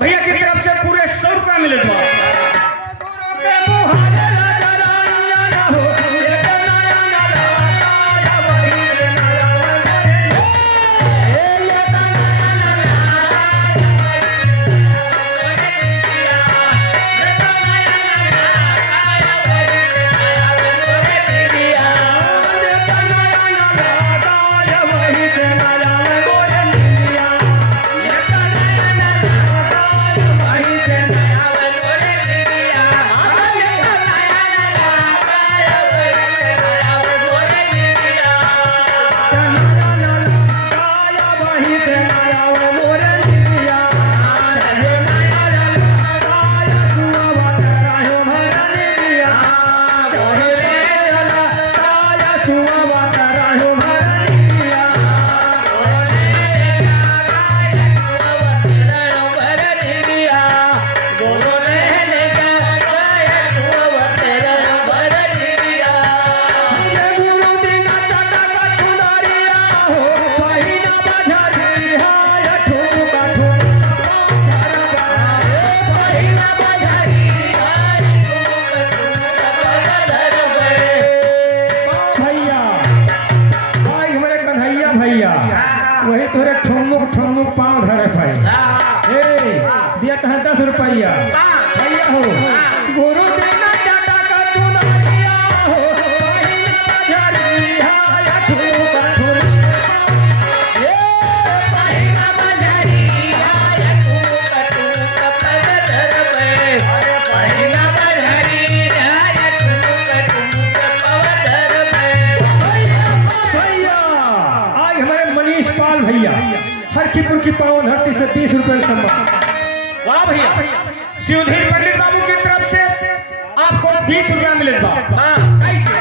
भैया की तरफ से पूरे 100 रुपया मिले वही तोरे ठुमुक ठुमुक पाँव धरे भाई दिया तो 10 रुपया भैया हो गुरु देना चाटा का चुनरिया हो झरिया या ठुमुक ठुमुक ए पहिना बजरिया या ठुमुक पग धरबे अरे पहिना बजरिया या ठुमुक पग धरबे भैया आज हमारे मनीष पाल भैया हरखीपुर की पावन धरती से 20 रुपए सम्मान। वाह भैया शिवधीर पंडित बाबू की तरफ से आपको 20 रुपया मिले। कैसे